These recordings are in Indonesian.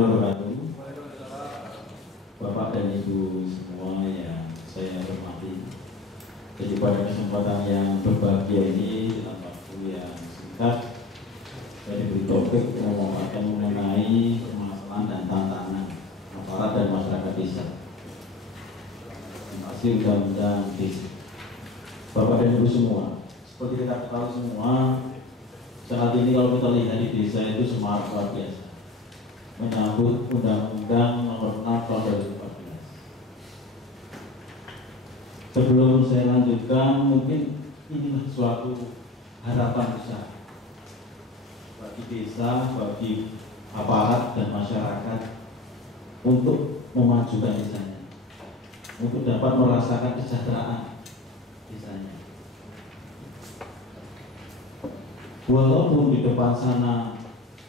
warahmatullahi wabarakatuh. Bapak dan Ibu semua yang saya hormati. Jadi pada kesempatan yang berbahagia ini dalam waktu yang singkat, saya diberi topik akan mengenai permasalahan dan tantangan aparat dan masyarakat desa. Terima kasih undang-undang desa. Bapak dan Ibu semua, seperti kita ketahui semua, saat ini kalau kita lihat di desa itu semangat luar biasa menyambut Undang-Undang Nomor 6 Tahun 2014. Sebelum saya lanjutkan, mungkin inilah suatu harapan besar bagi desa, bagi aparat dan masyarakat untuk memajukan desanya, untuk dapat merasakan kesejahteraan desanya. Walaupun di depan sana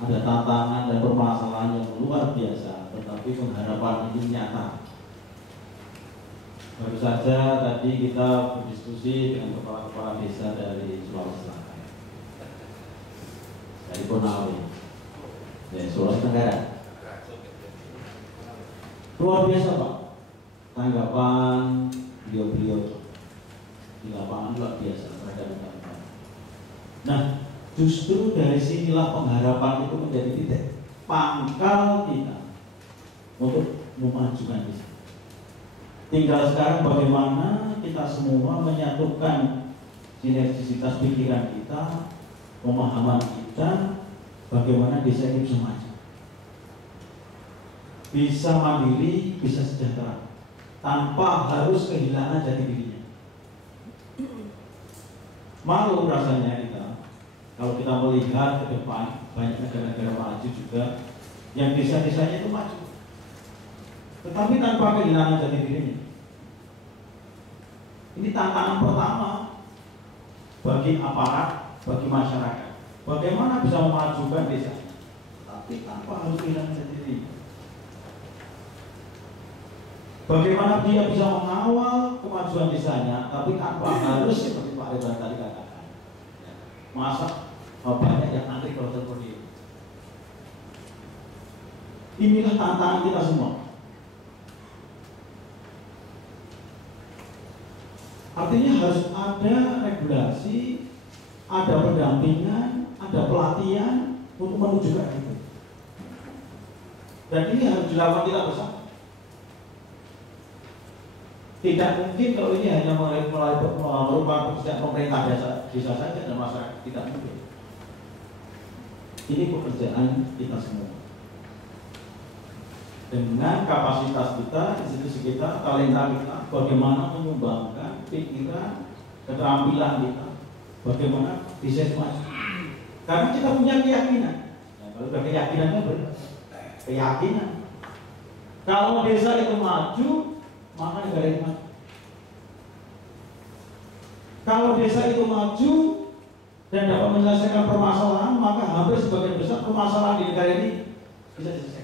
ada tantangan dan permasalahan yang luar biasa, tetapi pengharapan ini nyata. Baru saja tadi kita berdiskusi dengan kepala-kepala desa dari Sulawesi Selatan, dari Konawe, Sulawesi Tenggara. Luar biasa Pak, tanggapan beliau-beliau di lapangan luar biasa terhadap undang-undang. Nah, justru dari sinilah pengharapan itu menjadi titik pangkal kita untuk memajukan desa. Tinggal sekarang bagaimana kita semua menyatukan sinergisitas pikiran kita, pemahaman kita, bagaimana desa ini bisa maju, bisa mandiri, bisa sejahtera, tanpa harus kehilangan jati dirinya. Malu rasanya kita kalau kita melihat ke depan banyak negara-negara maju juga yang desa-desanya itu maju, tetapi tanpa kehilangan jati dirinya. Ini tantangan pertama bagi aparat, bagi masyarakat. Bagaimana bisa memajukan desanya, tapi tanpa harus kehilangan jati dirinya. Bagaimana dia bisa mengawal kemajuan desanya, tapi tanpa harus seperti Pak Ridwan tadi katakan, masa banyak yang antri kalau seperti itu. Inilah tantangan kita semua. Artinya harus ada regulasi, ada pendampingan, ada pelatihan untuk menuju ke itu. Dan ini harus dilakukan kita bersama. Tidak mungkin kalau ini hanya merupakan pekerjaan pemerintah desa saja dan masyarakat, tidak mungkin. Ini pekerjaan kita semua. Dengan kapasitas kita, institusi kita, talenta kita, bagaimana menyumbangkan pikiran, keterampilan kita, bagaimana bisa maju. Karena kita punya keyakinan. Nah, kalau keyakinannya benar, keyakinan. Kalau desa itu maju, maka negara itu maju. Kalau desa itu maju dan dapat menyelesaikan permasalahan, maka hampir sebagian besar permasalahan di negara ini bisa diselesaikan.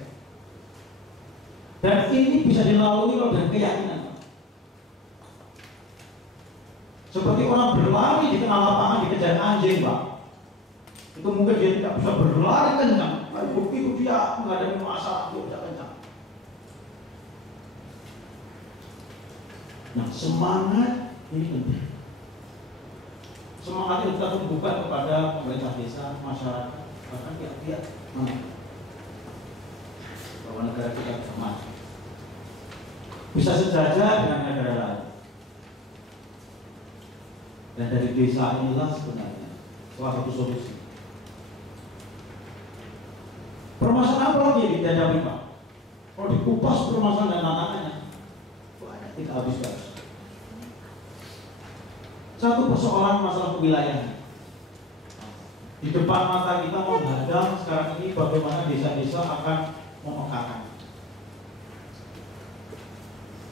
Dan ini bisa dilalui oleh dengan keyakinan. Seperti orang berlari di tengah lapangan dikejar anjing, Pak. Itu mungkin dia tidak bisa berlari kencang, tapi begitu dia menghadapi masalah dia bisa kencang. Nah, semangat ini penting. Semangat itu kita tumbuhkan kepada pemerintah desa, masyarakat, bahkan pihak-pihak bahwa negara kita bisa maju, bisa sejajar dengan negara lain. Dan dari desa inilah sebenarnya salah satu solusi. Permasalahan apa lagi yang dihadapi Pak? Kalau dikupas permasalahan dan tantangannya, banyak tidak habis-habis. Satu persoalan masalah kewilayahan. Di depan mata kita menghadang sekarang ini bagaimana desa-desa akan memekakan.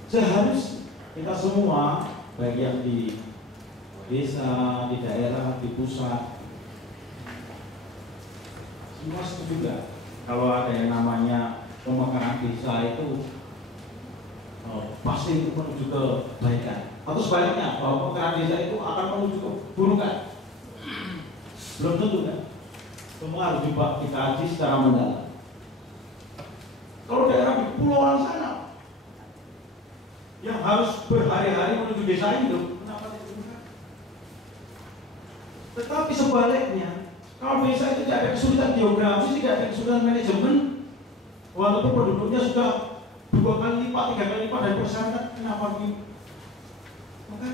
Seharusnya kita semua, baik yang di desa, di daerah, di pusat, semua setuju kalau ada yang namanya pemekaran desa itu pasti itu menuju ke kebaikan, atau sebaliknya bahwa pemekaran desa itu akan menuju ke keburukan. Belum tentu kan? Semua harus dikaji secara mendalam. Kalau daerah di pulauan sana yang harus berhari-hari menuju desa itu, kenapa tidak dimudahkan? Tetapi sebaliknya, kalau desa itu tidak ada kesulitan geografis, tidak ada kesulitan manajemen, walaupun penduduknya sudah 2 kali lipat, 3 kali lipat dari persyaratan, kenapa begitu? Maka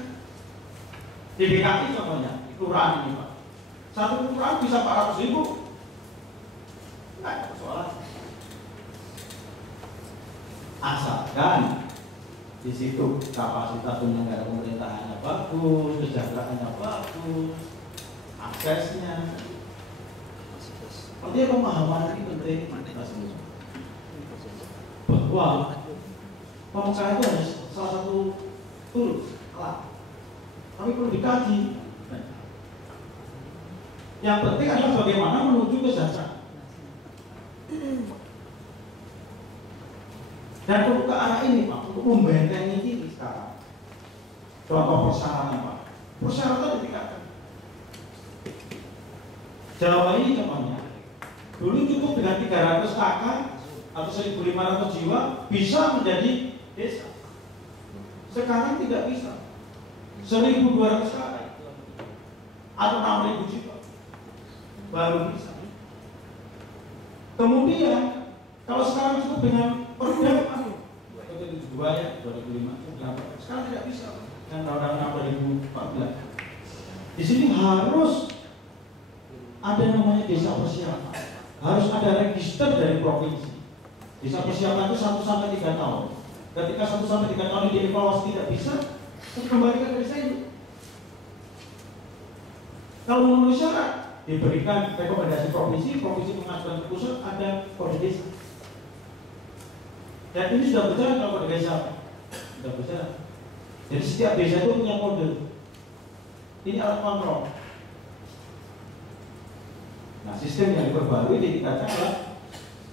di DKI contohnya, di kelurahan ini Pak, satu kelurahan bisa 400.000, nggak ada persoalan. Asalkan di situ kapasitas penyelenggara pemerintahannya bagus, kesejahteraannya bagus, aksesnya. Artinya pemahaman ini penting kita semua. Bahwa pemekaran itu hanya salah satu tool, alat. Tapi perlu dikaji. Yang penting adalah bagaimana menuju kesejahteraan. Dan untuk ke arah ini Pak, untuk membentengi ini sekarang. Contoh persyaratan Pak, persyaratan ditingkatkan. Jawa ini contohnya, dulu cukup dengan 300 KK atau 1.500 jiwa bisa menjadi desa. Sekarang tidak bisa. 1.200 KK atau 6.000 jiwa baru bisa. Kemudian kalau sekarang cukup dengan Perda 2002 ya, 2005, sekarang tidak bisa dengan Undang-Undang 2014. Di sini harus ada namanya desa persiapan, harus ada register dari provinsi. Desa persiapan itu 1-3 tahun. Ketika 1-3 tahun ini dievaluasi tidak bisa, terus kembalikan ke desa itu. Kalau memenuhi syarat, diberikan rekomendasi provinsi, provinsi mengajukan ke pusat, ada kode desa. Dan ini sudah berjalan kalau kode desa, sudah berjalan. Jadi setiap desa itu punya kode. Ini alat kontrol. Nah, sistem yang diperbarui ditingkatkan adalah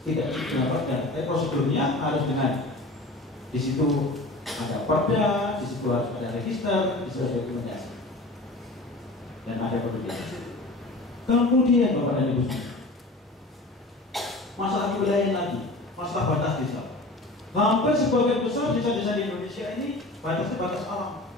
tidak dengan perda, tapi prosedurnya harus dengan di situ ada perda, di situ harus ada register, di situ ada dokumentasi, dan ada kode desa. Kemudian Bapak dan Ibu, masalah wilayah lagi, masalah batas desa. Hampir sebagian besar desa-desa di Indonesia ini batasnya batas alam.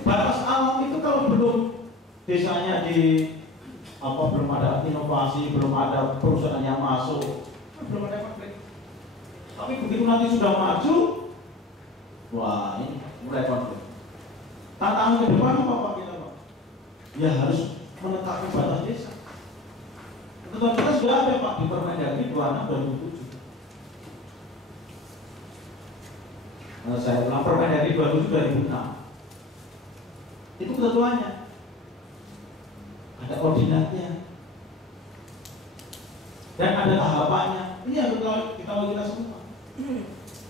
Batas alam itu kalau belum desanya belum ada inovasi, belum ada perusahaan yang masuk, belum ada konflik. Tapi begitu nanti sudah maju, wah ini mulai konflik. Tantangan ke depan apa Pak kita Pak? Ya harus menetapkan batas desa. Ketentuan kita sudah ada Pak di Permendagri 26/2007. Saya ulang, Permendagri 27/2006. Itu ketentuannya. Ada koordinatnya. Dan ada tahapannya. Ini yang kita semua.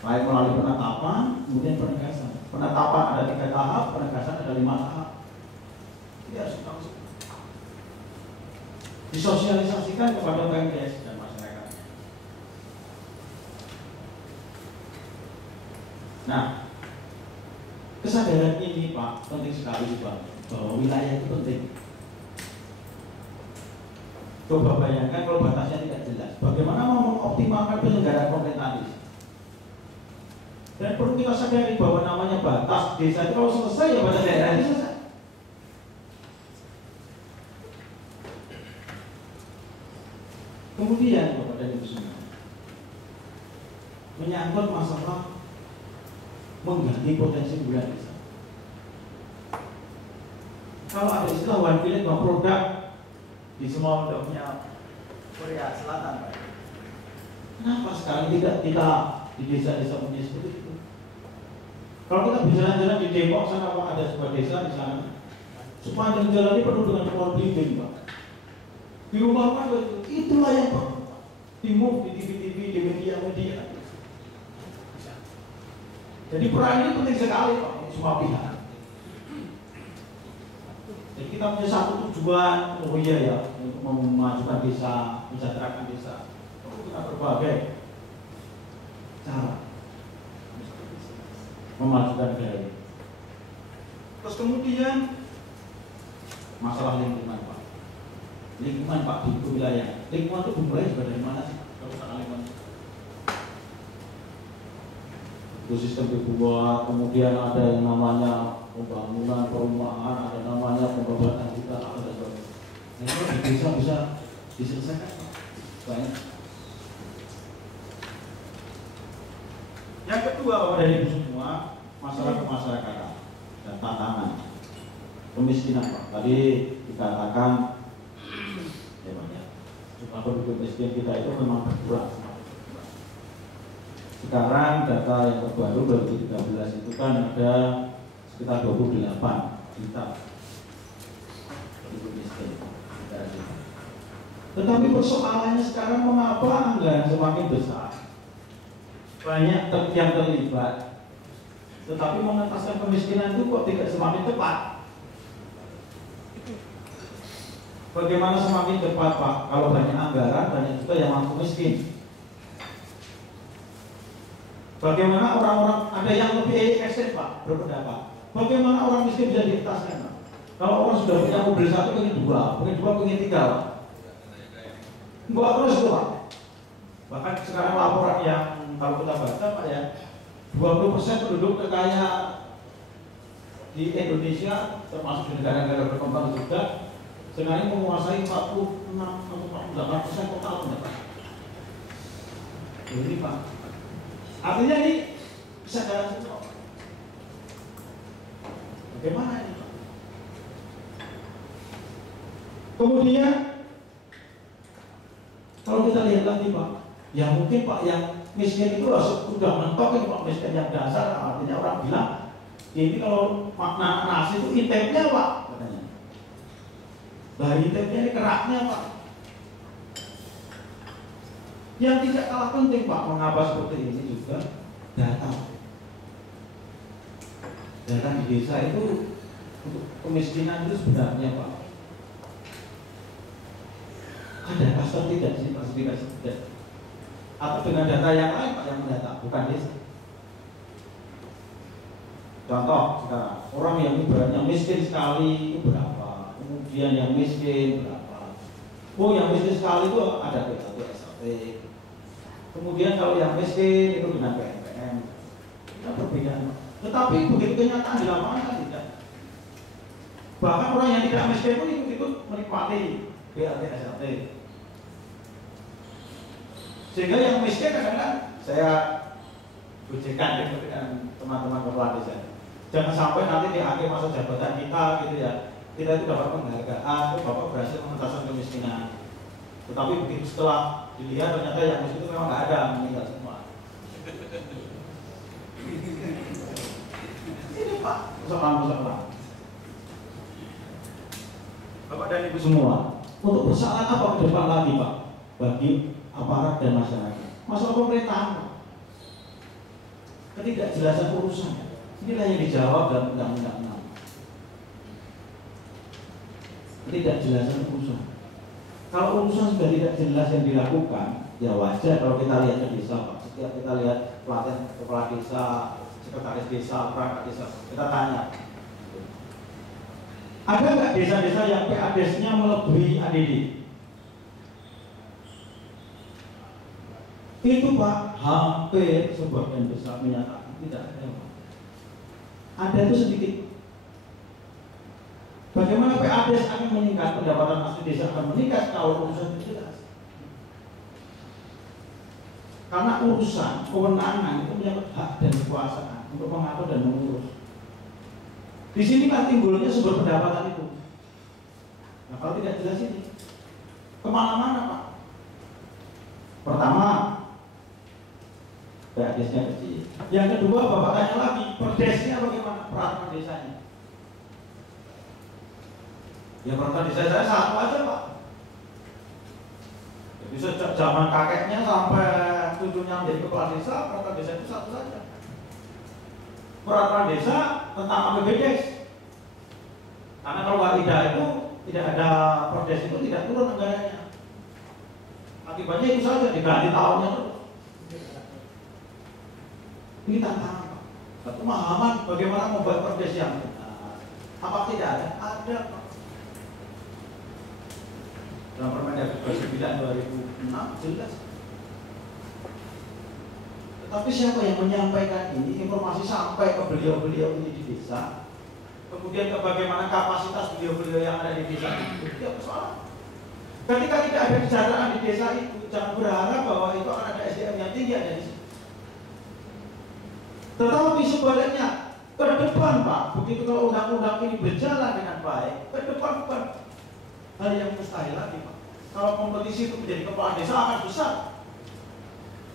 Baik melalui penetapan, kemudian penegasan. Penetapan ada 3 tahap, penegasan ada 5 tahap. Ini harus kita lakukan. Disosialisasikan kepada PMDS dan masyarakat. Nah, kesadaran ini Pak penting sekali dibangun, bahwa wilayah itu penting. Coba bayangkan kalau batasnya tidak jelas, bagaimana mau mengoptimalkan penyelenggaraan pemerintahan desa? Dan perlu kita sadari bahwa namanya batas desa itu kalau selesai ya batas daerah itu selesai. Kemudian Bapak dan Ibu semua, menyangkut masalah mengganti potensi unggulan desa. Kalau ada istilah one village one product di semua undangnya Korea Selatan, Pak. Kenapa sekarang tidak kita di desa-desa punya seperti itu? Kalau kita berjalan-jalan di Depok sana Pak, ada sebuah desa di sana. Sepanjang jalan ini penuh dengan pohon belimbing Pak. Di rumah warga itulah yang perlu di move di TV-TV, di media-media. Jadi peran ini penting sekali Pak, semua pihak. Jadi kita punya satu tujuan, oh iya ya, untuk memajukan desa, mensejahterakan desa. Perlu kita berbagai cara memajukan daerah. Terus kemudian masalah lingkungan Pak. Lingkungan Pak di wilayah. lingkungan itu dimulai juga dari mana sih? Kalau tentang lingkungan itu sistem dibuat, kemudian ada yang namanya pembangunan perumahan, ada namanya pembangunan hutan, ada sebagainya. Nah, itu di desa bisa diselesaikan banyak. Yang kedua, Bapak dan Ibu semua, masalah kemasyarakatan dan tantangan kemiskinan, Pak. Tadi dikatakan ya banyak jumlah penduduk miskin kita itu memang berkurang. Sekarang data yang terbaru 2013 itu kan ada sekitar 28 juta penduduk miskin. Tetapi persoalannya sekarang mengapa anggaran semakin besar, banyak yang terlibat, tetapi mengentaskan kemiskinan itu kok tidak semakin cepat? Bagaimana semakin cepat, Pak? Kalau banyak anggaran, banyak juga yang mampu miskin. Bagaimana orang-orang, ada yang lebih ekstrim, Pak, berpendapat, bagaimana orang miskin bisa dientaskan, Pak? Kalau orang sudah punya mobil satu, pengen dua, pengen tiga, Pak. Enggak terus itu, Pak. Bahkan sekarang laporan yang kalau kita baca, Pak, ya, 20% penduduk terkaya di Indonesia, termasuk di negara-negara berkembang juga, sekarang menguasai 46 atau 48% total, Pak. Jadi, Pak, artinya ini bisa jalan semua. Bagaimana ini, Pak? Kemudian kalau kita lihat lagi, Pak, ya mungkin, Pak, yang miskin itu sudah mentok ini, Pak, miskin yang dasar. Artinya orang bilang ini kalau makna nasi itu intepnya, Pak, katanya. Nah, intepnya ini keraknya, Pak. Yang tidak kalah penting, Pak, mengapa seperti ini juga data. Data di desa itu untuk kemiskinan itu sebenarnya, Pak, ada kluster tidak sih, klasifikasi tidak, atau dengan data yang lain, Pak, yang mendata, bukan desa. Contoh sekarang, orang yang ibaratnya miskin sekali itu berapa, kemudian yang miskin berapa. Oh, yang miskin sekali itu ada PAT, SAT. Kemudian kalau yang miskin itu dengan PNPM, itu perbedaan. Tetapi begitu kenyataan di lapangan kan tidak. Bahkan orang yang tidak miskin pun ikut menikmati BLT SLT. Sehingga yang miskin kadang-kadang saya gojekan dengan teman-teman kepala desa. Jangan sampai nanti di akhir masa jabatan kita gitu ya, kita itu dapat penghargaan, Bapak berhasil mengentaskan kemiskinan. Tetapi begitu setelah dilihat ternyata yang miskin itu memang nggak ada, meninggal semua. Ini, Pak, persoalan-persoalan. Bapak dan Ibu semua, untuk persoalan apa ke depan lagi, Pak, bagi aparat dan masyarakat? Masalah pemerintahan, Pak. Ketidakjelasan urusan. Inilah yang dijawab dalam Undang-Undang 6. Ketidakjelasan urusan. Kalau urusan sudah tidak jelas yang dilakukan, ya wajar kalau kita lihat ke desa, Pak. Setiap kita lihat pelatihan kepala desa, sekretaris desa, perangkat desa, kita tanya, ada nggak desa-desa yang PADES-nya melebihi ADD? Itu, Pak, hampir sebagian besar menyatakan tidak ada, Pak. Ada itu sedikit. Bagaimana PADES akan meningkat, pendapatan asli desa akan meningkat kalau urusan itu jelas. Karena urusan kewenangan itu menyangkut hak dan kekuasaan untuk mengatur dan mengurus. Di sini kan timbulnya sumber pendapatan itu. Nah, kalau tidak jelas ini kemana-mana, Pak. Pertama, PADES-nya kecil. Yang kedua, Bapak tanya lagi, perdesnya bagaimana, peraturan desanya? Ya peraturan desa saya satu aja, Pak. Jadi sejak zaman kakeknya sampai cucunya menjadi kepala desa, peraturan desa itu satu saja. Peraturan desa tentang APBDes. Karena kalau tidak itu tidak ada perdes itu tidak turun anggarannya. Akibatnya itu saja diganti tahunnya terus. Ini tantangan, Pak. Pemahaman bagaimana membuat perdes yang benar. Apa tidak ada? Ada, Pak. dalam Permendagri 29/2006 jelas. Tetapi siapa yang menyampaikan ini, informasi sampai ke beliau-beliau ini di desa, kemudian ke bagaimana kapasitas beliau-beliau yang ada di desa itu, tidak persoalan. Ketika tidak ada kesejahteraan di desa itu, jangan berharap bahwa itu akan ada SDM yang tinggi ada di situ. Tetapi sebaliknya, ke depan Pak, begitu kalau undang-undang ini berjalan dengan baik, ke depan bukan hal yang mustahil lagi Pak. Kalau kompetisi itu menjadi kepala desa akan besar.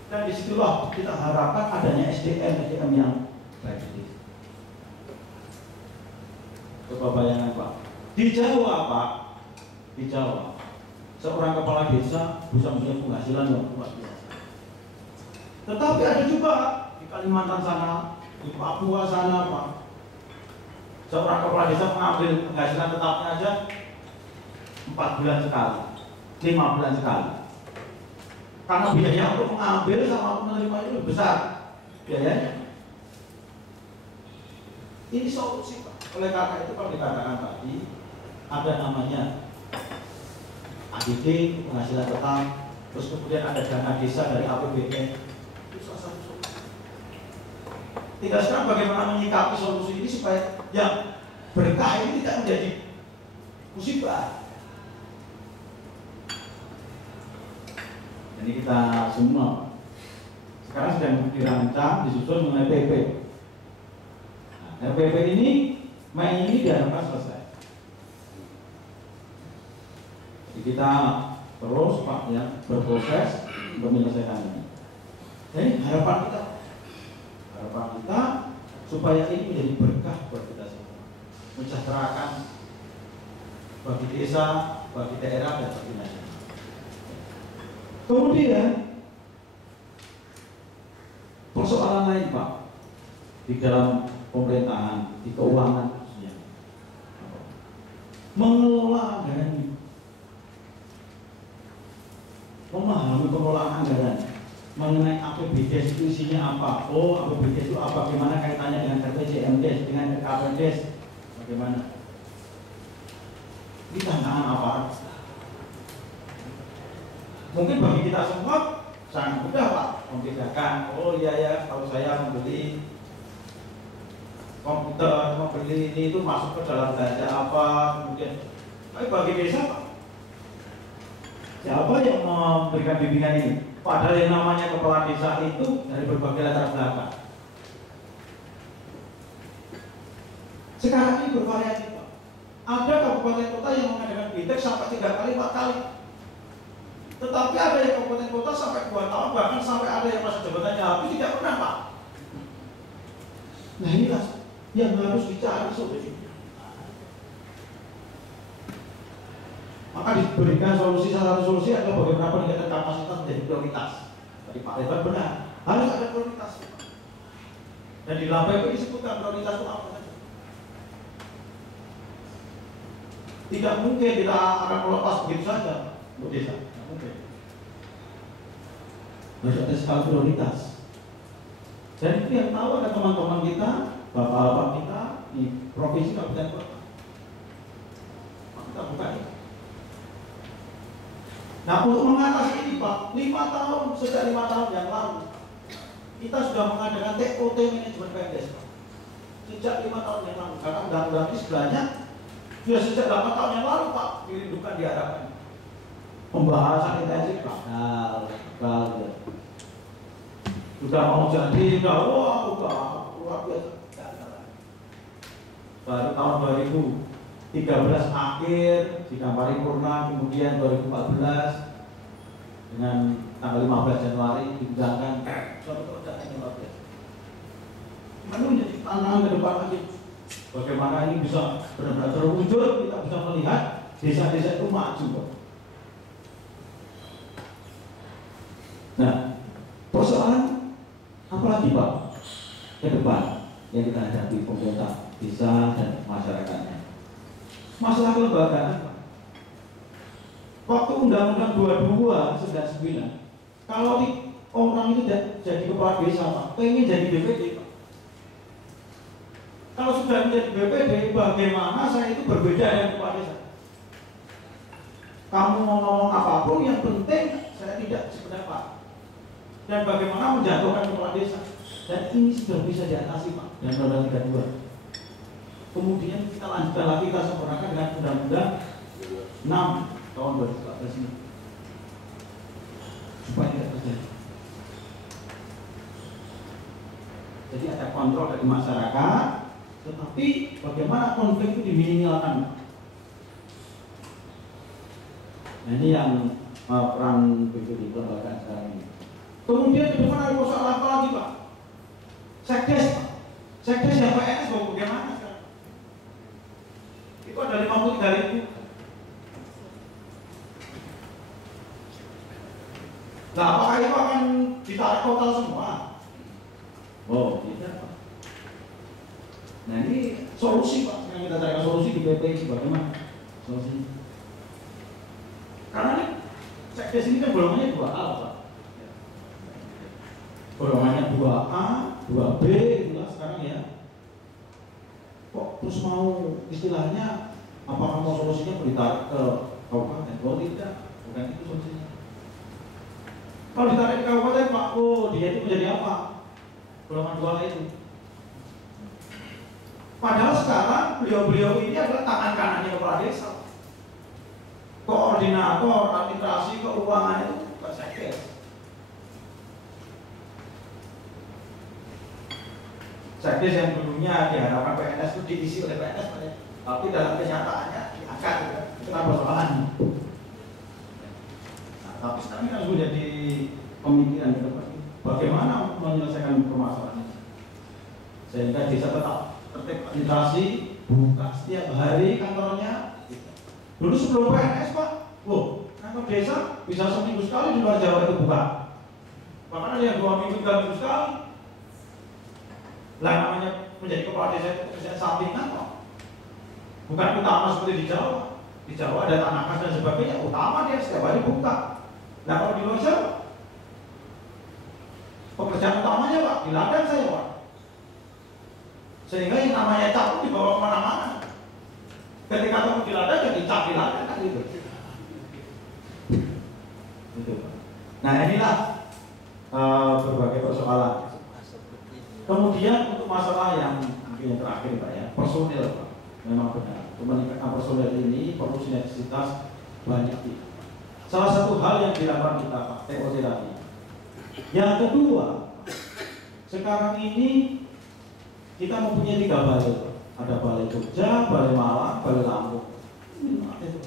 Dan disitulah kita harapkan adanya SDM yang baik. Coba bayangkan Pak, di Jawa Pak, di Jawa, seorang kepala desa bisa punya penghasilan yang luar biasa. Tetapi ada juga di Kalimantan sana, di Papua sana Pak, seorang kepala desa mengambil penghasilan tetapnya aja 4 bulan sekali, 5 bulan sekali. Karena biaya untuk mengambil sama menerima itu lebih besar biayanya. Ini solusi Pak. Oleh karena itu kalau dikatakan tadi ada namanya ADD penghasilan tetap, terus kemudian ada dana desa dari APBN, itu salah satu solusi. Tinggal sekarang bagaimana menyikapi solusi ini supaya yang berkah ini tidak menjadi musibah. Jadi kita semua sekarang sedang dirancang, disusun mengenai PP. Nah, RPP ini Mei ini diharapkan selesai. Jadi kita terus Pak ya berproses untuk menyelesaikan ini. Jadi harapan kita supaya ini menjadi berkah buat kita semua, mensejahterakan bagi desa, bagi daerah dan bagi nasional. Kemudian persoalan lain Pak di dalam pemerintahan, di keuangan khususnya, mengelola anggaran ini, memahami pengelolaan anggaran mengenai APBD itu isinya apa, APBD itu apa, bagaimana kaitannya dengan RPJMDes, dengan RKPDes, bagaimana ini tantangan aparat. Mungkin bagi kita semua sangat mudah Pak membedakan, oh iya ya kalau saya membeli komputer, membeli ini itu masuk ke dalam belanja apa, kemudian tapi bagi desa Pak, siapa yang memberikan bimbingan ini? Padahal yang namanya kepala desa itu dari berbagai latar belakang. Sekarang ini bervariasi Pak. Ada kabupaten kota yang mengadakan BTEK sampai 3 kali, 4 kali. Tetapi ada yang kabupaten kota sampai 2 tahun, bahkan sampai ada yang masa jabatannya habis tidak pernah Pak. Nah inilah yang harus dicari solusi. Maka diberikan solusi, salah satu solusi adalah bagaimana peningkatan kapasitas menjadi prioritas. Tadi Pak Lebar benar, harus ada prioritas. Dan di dalam PP disebutkan prioritas itu apa saja. Tidak mungkin kita akan melepas begitu saja untuk desa. Oke. Harus ada skala prioritas. Dan itu yang tahu ada teman-teman kita, bapak-bapak kita di provinsi kabupaten kota. Kita buka ini. Nah untuk mengatasi ini Pak, 5 tahun, sejak 5 tahun yang lalu kita sudah mengadakan TOT manajemen PMDes Pak. Sejak 5 tahun yang lalu, karena undang-undang ini sebenarnya sudah sejak 8 tahun yang lalu Pak dirindukan, diharapkan. Pembahasan intensif Pak. Sudah mau jadi, sudah luar biasa. Baru tahun 2013 akhir sidang paripurna, kemudian 2014 dengan tanggal 15 Januari diundangkan suatu pekerjaan yang luar biasa. Menjadi tantangan ke depan lagi. Bagaimana ini bisa benar-benar terwujud, kita bisa melihat desa-desa itu maju Pak. Nah, persoalan apa lagi Pak ke depan yang kita hadapi pemerintah desa dan masyarakatnya? Masalah kelembagaan Pak. Waktu Undang-Undang 22/99, kalau orang itu jadi kepala desa Pak, pengen jadi BPD Pak. Kalau sudah menjadi BPD, bagaimana saya itu berbeda dengan kepala desa? Kamu mau ngomong apapun, yang penting saya tidak sependapat. Dan bagaimana menjatuhkan kepala desa. Dan ini sudah bisa diatasi Pak, dan Undang-Undang 32. Kemudian kita lanjutkan lagi, kita sempurnakan dengan Undang-Undang 6 tahun 2014 ini, supaya tidak terjadi. Jadi ada kontrol dari masyarakat, tetapi bagaimana konflik itu diminimalkan. Nah, ini yang peran BPD lembaga sekarang ini. Kemudian ke depan ada persoalan apa lagi Pak? Sekdes Pak. Sekdes yang PNS bagaimana sekarang? Itu ada 53.000. Nah, apakah itu akan ditarik total semua? Oh, tidak Pak. Nah, ini solusi Pak. Sekarang kita cari solusi di PP ini bagaimana? Solusinya. Karena ini sekdes ini kan golongannya 2A Pak. Golongannya 2A, 2B itulah sekarang ya. Kok terus mau istilahnya apakah mau solusinya ditarik ke kabupaten? Oh tidak, bukan itu solusinya. Kalau ditarik ke kabupaten Pak, oh dia itu menjadi apa? Golongan 2A itu. Padahal sekarang beliau-beliau ini adalah tangan kanannya kepala desa. Koordinator, administrasi, keuangan itu Pak Sekdes. Sekdes yang dulunya diharapkan PNS itu diisi oleh PNS, tapi dalam kenyataannya diangkat, itu kan persoalannya. Nah, tapi sekarang kan sudah jadi pemikiran ke depan, bagaimana menyelesaikan permasalahan ini sehingga desa tetap tertib, administrasi buka setiap hari kantornya. Dulu sebelum PNS Pak, kantor desa bisa seminggu sekali di luar Jawa itu buka. Bahkan ada yang 2 minggu, 3 minggu sekali. Lah namanya menjadi kepala desa itu pekerjaan sampingan Pak. Bukan utama seperti di Jawa. Di Jawa ada tanah kas dan sebagainya, utama dia setiap hari buka. Nah kalau di luar Jawa, pekerjaan utamanya Pak, di ladang saya Pak. Sehingga yang namanya cap dibawa kemana-mana. Ketika kamu di ladang, jadi cap di ladang kan gitu. Gitu Pak. Nah inilah berbagai persoalan. Kemudian untuk masalah yang mungkin yang terakhir Pak ya, personil Pak. Memang benar, meningkatkan personil ini perlu sinergisitas banyak. Salah satu hal yang dilakukan kita Pak, TOC tadi. Yang kedua, sekarang ini kita mempunyai 3 balai Pak. Ada Balai Jogja, Balai Malang, Balai Lampung. Ini itu.